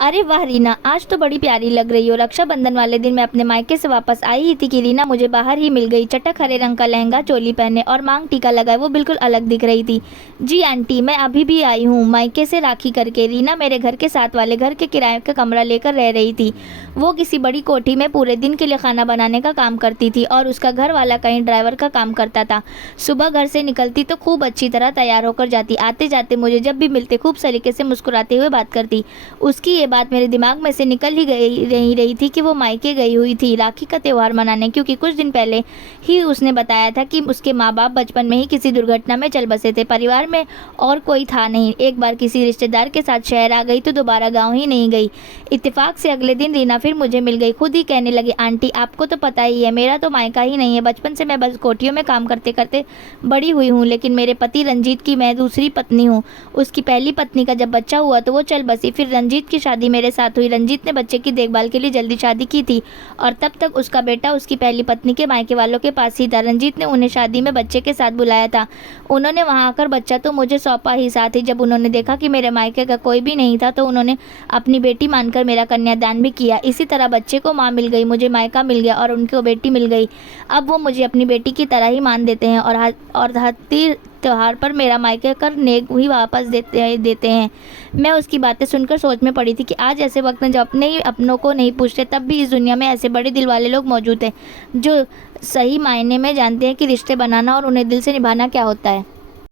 अरे वाह रीना, आज तो बड़ी प्यारी लग रही हो। रक्षाबंधन वाले दिन मैं अपने मायके से वापस आई ही थी कि रीना मुझे बाहर ही मिल गई। चटक हरे रंग का लहंगा चोली पहने और मांग टीका लगाए वो बिल्कुल अलग दिख रही थी। जी आंटी, मैं अभी भी आई हूँ मायके से राखी करके। रीना मेरे घर के साथ वाले घर के किराए का कमरा लेकर रह रही थी। वो किसी बड़ी कोठी में पूरे दिन के लिए खाना बनाने का काम करती थी और उसका घर वाला कहीं ड्राइवर का काम करता था। सुबह घर से निकलती तो खूब अच्छी तरह तैयार होकर जाती। आते जाते मुझे जब भी मिलते खूब सलीके से मुस्कुराते हुए बात करती। उसकी ये बात मेरे दिमाग में से निकल ही गई रही थी कि वो मायके गई हुई थी राखी का त्यौहार मनाने, क्योंकि कुछ दिन पहले ही उसने बताया था कि उसके माँ बाप बचपन में ही किसी दुर्घटना में चल बसे थे। परिवार में और कोई था नहीं। एक बार किसी रिश्तेदार के साथ शहर आ गई तो दोबारा गाँव ही नहीं गई। इत्तेफाक से अगले दिन रीना फिर मुझे मिल गई। खुद ही कहने लगी, आंटी आपको तो पता ही है मेरा तो मायका ही नहीं है। बचपन से मैं बस कोठियों में काम करते करते बड़ी हुई हूँ, लेकिन मेरे पति रंजीत की मैं दूसरी पत्नी हूँ। उसकी पहली पत्नी का जब बच्चा हुआ तो वो चल बसी। फिर रंजीत की शादी मेरे साथ हुई। रंजीत ने बच्चे की देखभाल के लिए जल्दी शादी की थी और तब तक उसका बेटा उसकी पहली पत्नी के मायके वालों के पास ही था। रंजीत ने उन्हें शादी में बच्चे के साथ बुलाया था। उन्होंने वहां आकर बच्चा तो मुझे सौंपा ही। साथ ही जब उन्होंने देखा कि मेरे मायके का कोई भी नहीं था तो उन्होंने अपनी बेटी मानकर मेरा कन्यादान भी किया। इसी तरह बच्चे को माँ मिल गई, मुझे मायका मिल गया और उनको बेटी मिल गई। अब वो मुझे अपनी बेटी की तरह ही मान देते हैं और हर त्योहार पर मेरा मायके कर नेक ही वापस देते हैं। मैं उसकी बातें सुनकर सोच में पड़ी थी कि आज ऐसे वक्त में जब अपने ही अपनों को नहीं पूछते, तब भी इस दुनिया में ऐसे बड़े दिल वाले लोग मौजूद हैं जो सही मायने में जानते हैं कि रिश्ते बनाना और उन्हें दिल से निभाना क्या होता है।